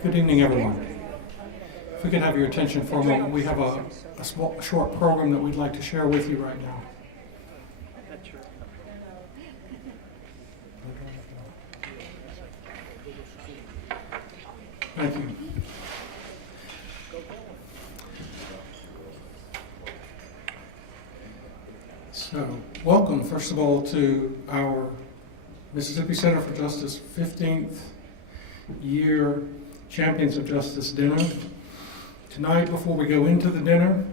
Good evening, everyone. If we could have your attention for a moment, we have a short program that we'd like to share with you right now. Thank you. So, welcome, first of all, to our Mississippi Center for Justice 15th Year Champions of Justice Dinner. Tonight, before we go into the dinner,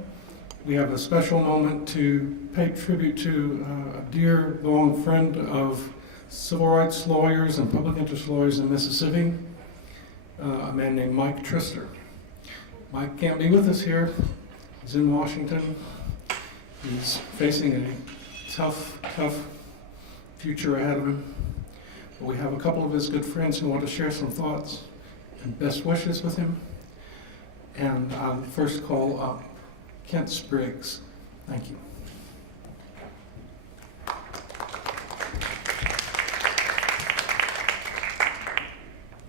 we have a special moment to pay tribute to a dear, long friend of civil rights lawyers and public interest lawyers in Mississippi, a man named Mike Trister. Mike can't be with us here. He's in Washington. He's facing a tough future ahead of him. But we have a couple of his good friends who want to share some thoughts and best wishes with him. And I'll first call up Kent Spriggs. Thank you.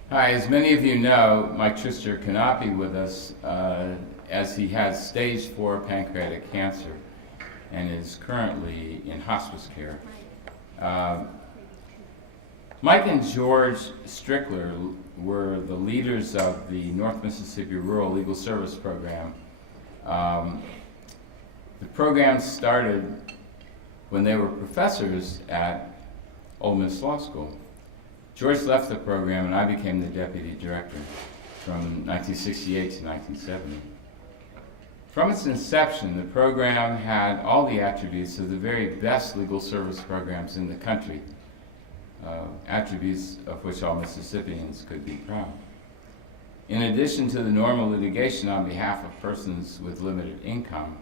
Hi, as many of you know, Mike Trister cannot be with us as he has stage 4 pancreatic cancer and is currently in hospice care. Mike and George Strickler were the leaders of the North Mississippi Rural Legal Service Program. The program started when they were professors at Ole Miss Law School. George left the program and I became the deputy director from 1968 to 1970. From its inception, the program had all the attributes of the very best legal service programs in the country, attributes of which all Mississippians could be proud. In addition to the normal litigation on behalf of persons with limited income,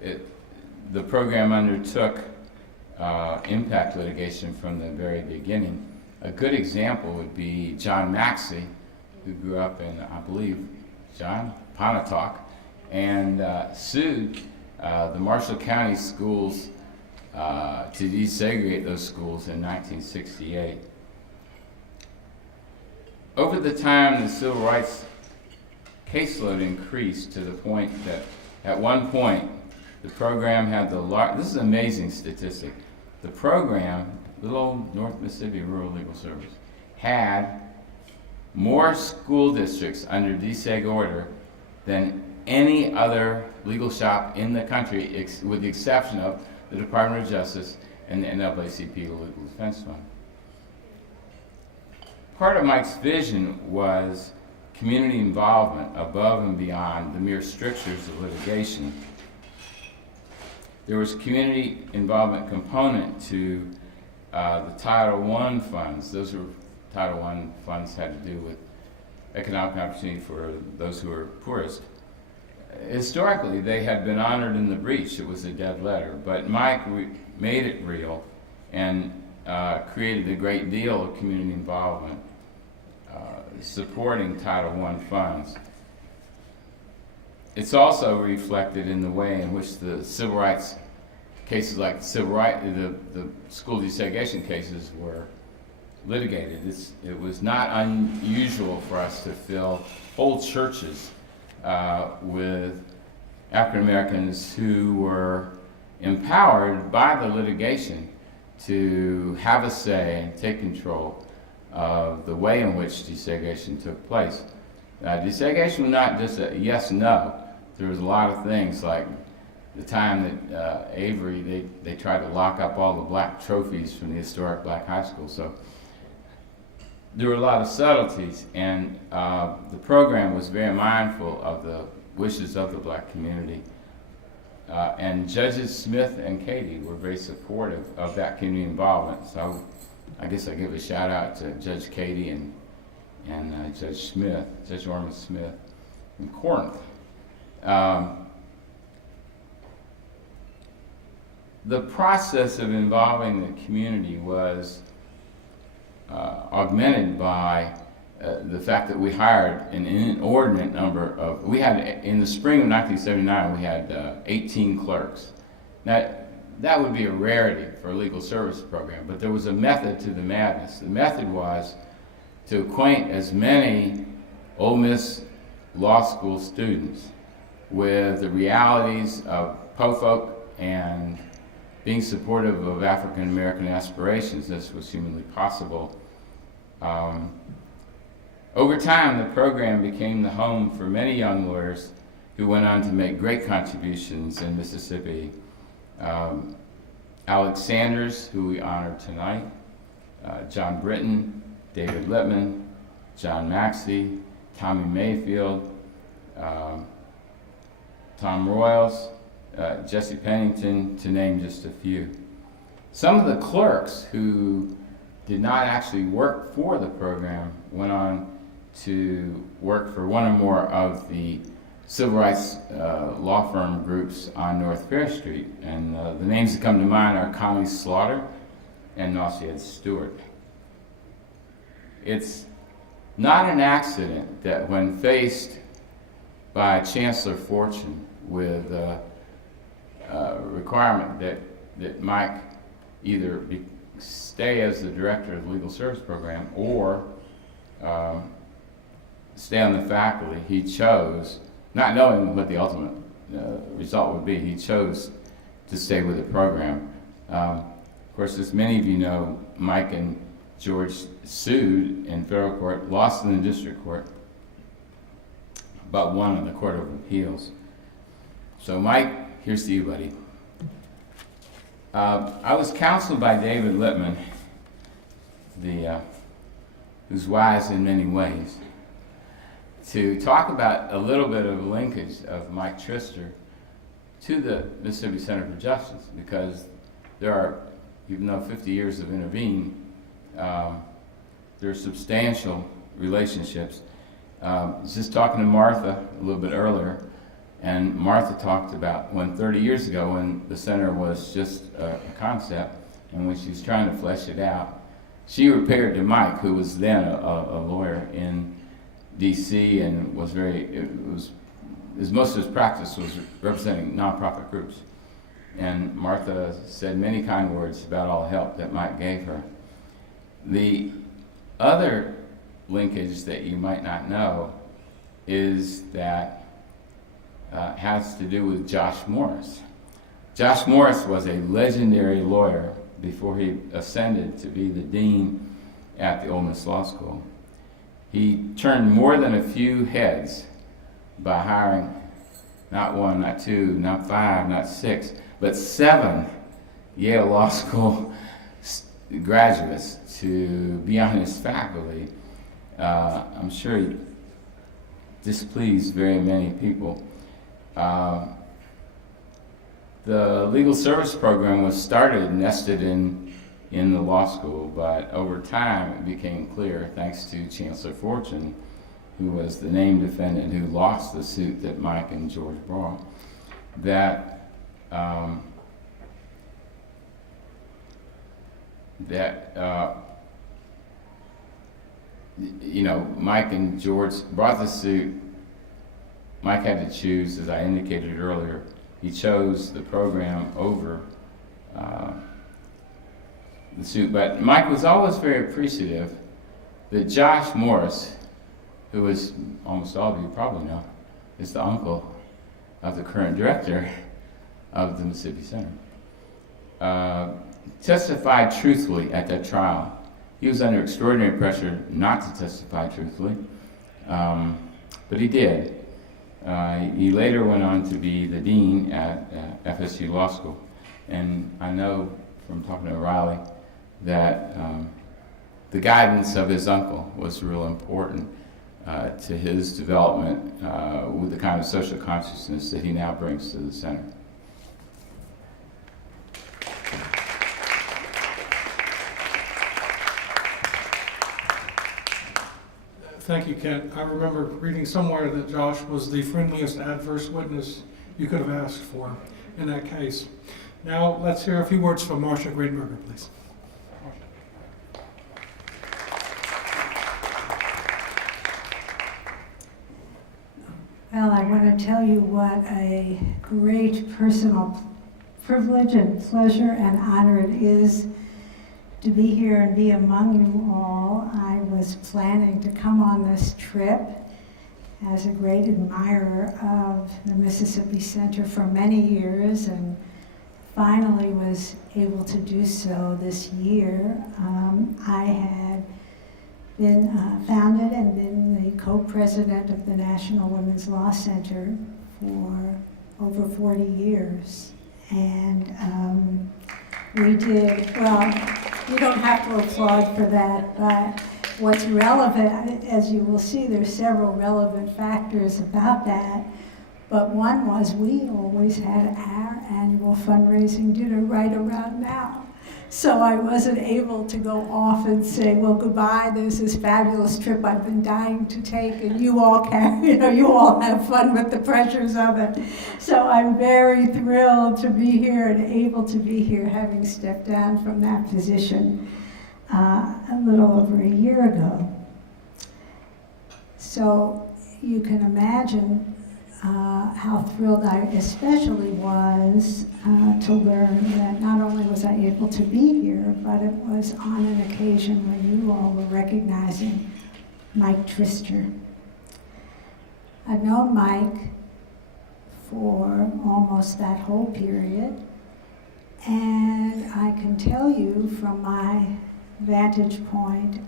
the program undertook impact litigation from the very beginning. A good example would be John Maxey, who grew up in, I believe, Pontotoc, and sued the Marshall County schools to desegregate those schools in 1968. Over the time, the civil rights caseload increased to the point that at one point, the program had this is an amazing statistic, the program, little old North Mississippi Rural Legal Service, had more school districts under deseg order than any other legal shop in the country, with the exception of the Department of Justice and the NAACP Legal Defense Fund. Part of Mike's vision was community involvement above and beyond the mere strictures of litigation. There was a community involvement component to the Title I funds. Those were Title I funds had to do with economic opportunity for those who were poorest. Historically, they had been honored in the breach. It was a dead letter. But Mike made it real and created a great deal of community involvement supporting Title I funds. It's also reflected in the way in which the civil rights cases, like the school desegregation cases, were litigated. It was not unusual for us to fill whole churches with African Americans who were empowered by the litigation to have a say and take control of the way in which desegregation took place. Desegregation was not just a yes-no. There was a lot of things, like the time that Avery, they tried to lock up all the black trophies from the historic black high school. So there were a lot of subtleties, and the program was very mindful of the wishes of the black community. And Judges Smith and Katie were very supportive of that community involvement. So I guess I give a shout out to Judge Katie and Judge Smith, Judge Orman Smith in Corinth. The process of involving the community was augmented by the fact that we hired an inordinate number of, in the spring of 1979, we had 18 clerks. Now, that would be a rarity for a legal service program, but there was a method to the madness. The method was to acquaint as many Ole Miss Law School students with the realities of POFOC and being supportive of African American aspirations as was humanly possible. Over time, the program became the home for many young lawyers who went on to make great contributions in Mississippi. Alex Sanders, who we honor tonight, John Britton, David Lippman, John Maxey, Tommy Mayfield, Tom Royals, Jesse Pennington, to name just a few. Some of the clerks who did not actually work for the program went on to work for one or more of the civil rights law firm groups on North Fair Street. And the names that come to mind are Conley Slaughter and Nausead Stewart. It's not an accident that when faced by Chancellor Fortune with a requirement that Mike either stay as the director of the legal service program or stay on the faculty, he chose, not knowing what the ultimate result would be, he chose to stay with the program. Of course, as many of you know, Mike and George sued in federal court, lost in the district court, but won in the Court of Appeals. So Mike, here's to you, buddy. I was counseled by David Lippman, who's wise in many ways, to talk about a little bit of a linkage of Mike Trister to the Mississippi Center for Justice, because there are, even though 50 years have intervened, there are substantial relationships. I was just talking to Martha a little bit earlier, and Martha talked about when 30 years ago, when the center was just a concept, and when she was trying to flesh it out, she repaired to Mike, who was then a lawyer in D.C. and was most of his practice was representing nonprofit groups. And Martha said many kind words about all the help that Mike gave her. The other linkage that you might not know is that has to do with Josh Morris. Josh Morris was a legendary lawyer before he ascended to be the dean at the Ole Miss Law School. He turned more than a few heads by hiring not one, not two, not five, not six, but 7 Yale Law School graduates to be on his faculty. I'm sure he displeased very many people. The legal service program was started, nested in the law school, but over time it became clear, thanks to Chancellor Fortune, who was the named defendant who lost the suit that Mike and George brought, that Mike and George brought the suit. Mike had to choose, as I indicated earlier. He chose the program over the suit, but Mike was always very appreciative that Josh Morris, who is, almost all of you probably know, is the uncle of the current director of the Mississippi Center, testified truthfully at that trial. He was under extraordinary pressure not to testify truthfully, but he did. He later went on to be the dean at FSU Law School, and I know from talking to O'Reilly that the guidance of his uncle was real important to his development with the kind of social consciousness that he now brings to the center. Thank you, Kent. I remember reading somewhere that Josh was the friendliest adverse witness you could have asked for in that case. Now, let's hear a few words from Marcia Greenberger, please. Well, I want to tell you what a great personal privilege and pleasure and honor it is to be here and be among you all. I was planning to come on this trip as a great admirer of the Mississippi Center for many years, and finally was able to do so this year. I had been founded and been the co-president of the National Women's Law Center for over 40 years. And we did, well, you don't have to applaud for that, but what's relevant, as you will see, there's several relevant factors about that. But one was we always had our annual fundraising dinner right around now. So I wasn't able to go off and say, well, goodbye, there's this fabulous trip I've been dying to take, and you all can, you all have fun with the pressures of it. So I'm very thrilled to be here and able to be here, having stepped down from that position a little over a year ago. So you can imagine how thrilled I especially was to learn that not only was I able to be here, but it was on an occasion when you all were recognizing Mike Trister. I've known Mike for almost that whole period, and I can tell you from my vantage point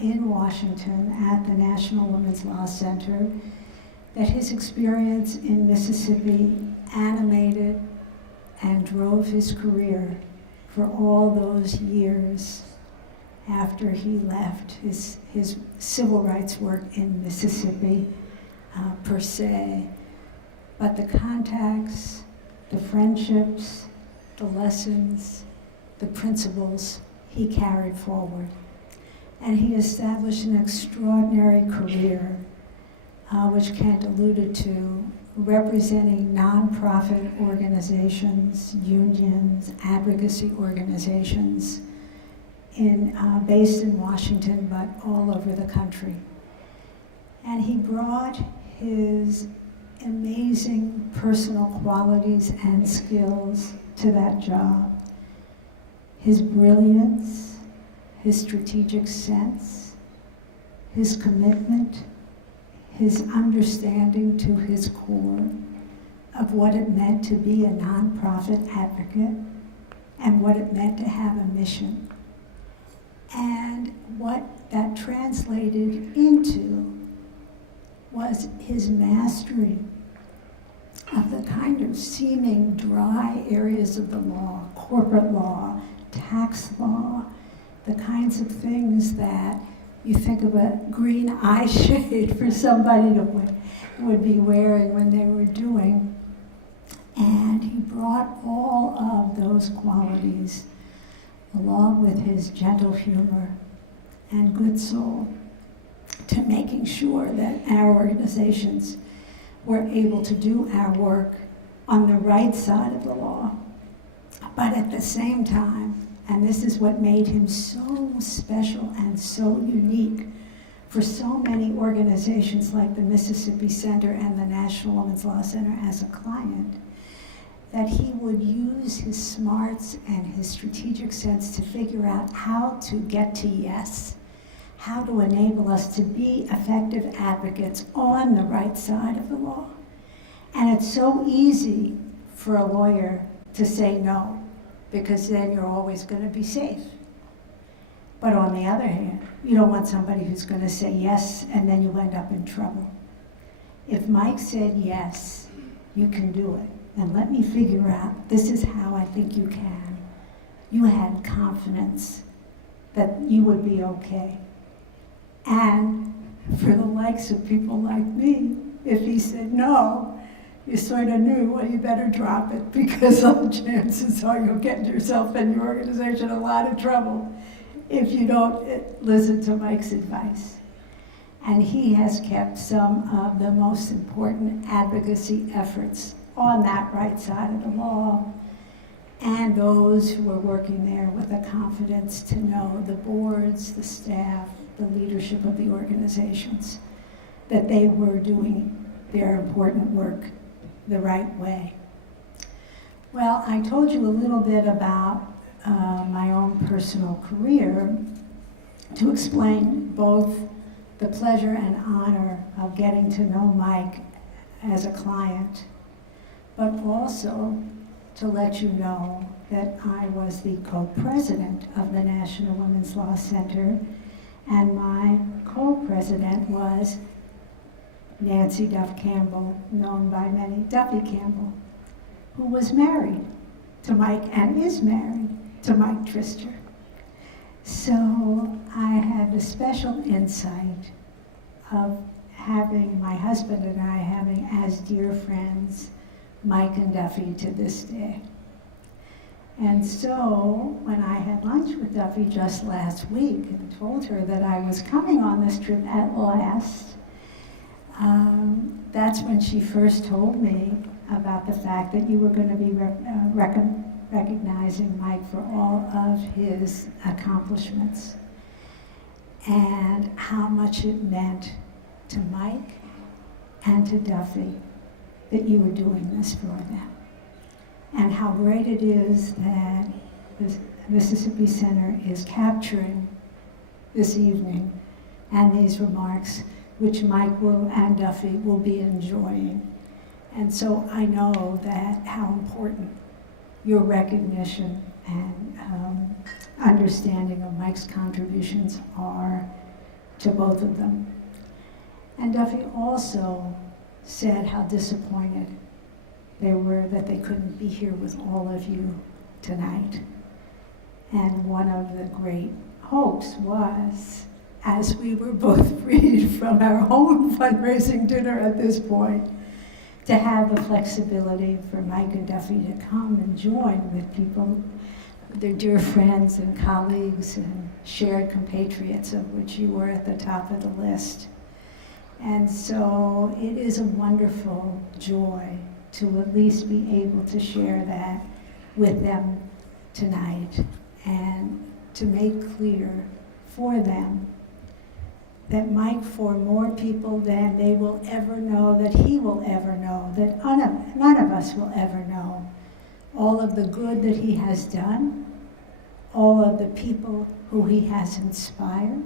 in Washington at the National Women's Law Center that his experience in Mississippi animated and drove his career for all those years after he left his civil rights work in Mississippi per se. But the contacts, the friendships, the lessons, the principles he carried forward. And he established an extraordinary career which Kent alluded to, representing nonprofit organizations, unions, advocacy organizations, based in Washington, but all over the country. And he brought his amazing personal qualities and skills to that job. His brilliance, his strategic sense, his commitment, his understanding to his core of what it meant to be a nonprofit advocate and what it meant to have a mission, and what that translated into was his mastery of the kind of seeming dry areas of the law, corporate law, tax law, the kinds of things that you think of a green eye shade for somebody to would be wearing when they were doing. And he brought all of those qualities, along with his gentle humor and good soul, to making sure that our organizations were able to do our work on the right side of the law. But at the same time, and this is what made him so special and so unique for so many organizations like the Mississippi Center and the National Women's Law Center as a client, that he would use his smarts and his strategic sense to figure out how to get to yes, how to enable us to be effective advocates on the right side of the law. And it's so easy for a lawyer to say no, because then you're always going to be safe. But on the other hand, you don't want somebody who's going to say yes and then you end up in trouble. If Mike said yes, you can do it, and let me figure out, this is how I think you can. You had confidence that you would be okay. And for the likes of people like me, if he said no, you sort of knew, well, you better drop it, because all chances are you'll get yourself and your organization a lot of trouble if you don't listen to Mike's advice. And he has kept some of the most important advocacy efforts on that right side of the law, and those who are working there with the confidence to know the boards, the staff, the leadership of the organizations, that they were doing their important work the right way. Well, I told you a little bit about my own personal career to explain both the pleasure and honor of getting to know Mike as a client, but also to let you know that I was the co-president of the National Women's Law Center, and my co-president was Nancy Duff Campbell, known by many, Duffy Campbell, who was married to Mike and is married to Mike Trister. So I had a special insight of having my husband and I having as dear friends Mike and Duffy to this day. And so when I had lunch with Duffy just last week and told her that I was coming on this trip at last, that's when she first told me about the fact that you were going to be recognizing Mike for all of his accomplishments and how much it meant to Mike and to Duffy that you were doing this for them, and how great it is that the Mississippi Center is capturing this evening and these remarks, which Mike and Duffy will be enjoying. And so I know that how important your recognition and understanding of Mike's contributions are to both of them. And Duffy also said how disappointed they were that they couldn't be here with all of you tonight. And one of the great hopes was, as we were both freed from our own fundraising dinner at this point, to have the flexibility for Mike and Duffy to come and join with people, their dear friends and colleagues and shared compatriots, of which you were at the top of the list. And so it is a wonderful joy to at least be able to share that with them tonight and to make clear for them that Mike, for more people than they will ever know, that he will ever know, that none of us will ever know, all of the good that he has done, all of the people who he has inspired,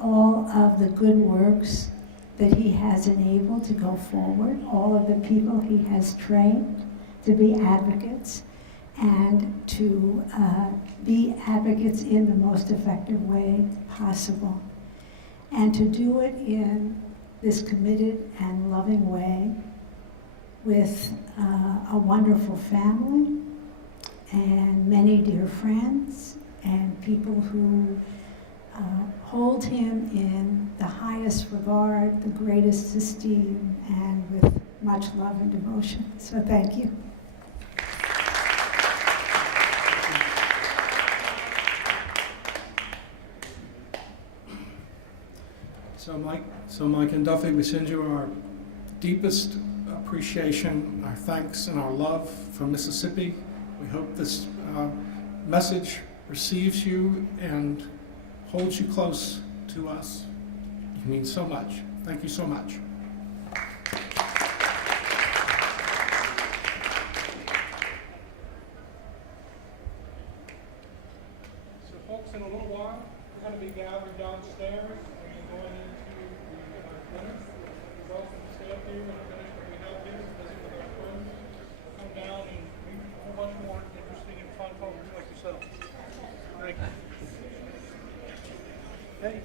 all of the good works that he has enabled to go forward, all of the people he has trained to be advocates and to be advocates in the most effective way possible. And to do it in this committed and loving way with a wonderful family and many dear friends and people who hold him in the highest regard, the greatest esteem, and with much love and devotion. So thank you. So Mike and Duffy, we send you our deepest appreciation, our thanks, and our love from Mississippi. We hope this message receives you and holds you close to us. You mean so much. Thank you so much. So folks, in a little while, we're going to be gathered downstairs and going into the dinner. You're welcome to stay up here and finish what we have here, visit with our friends. We'll come down and meet a whole bunch more interesting and fun folks like yourself. Thank you. Hey.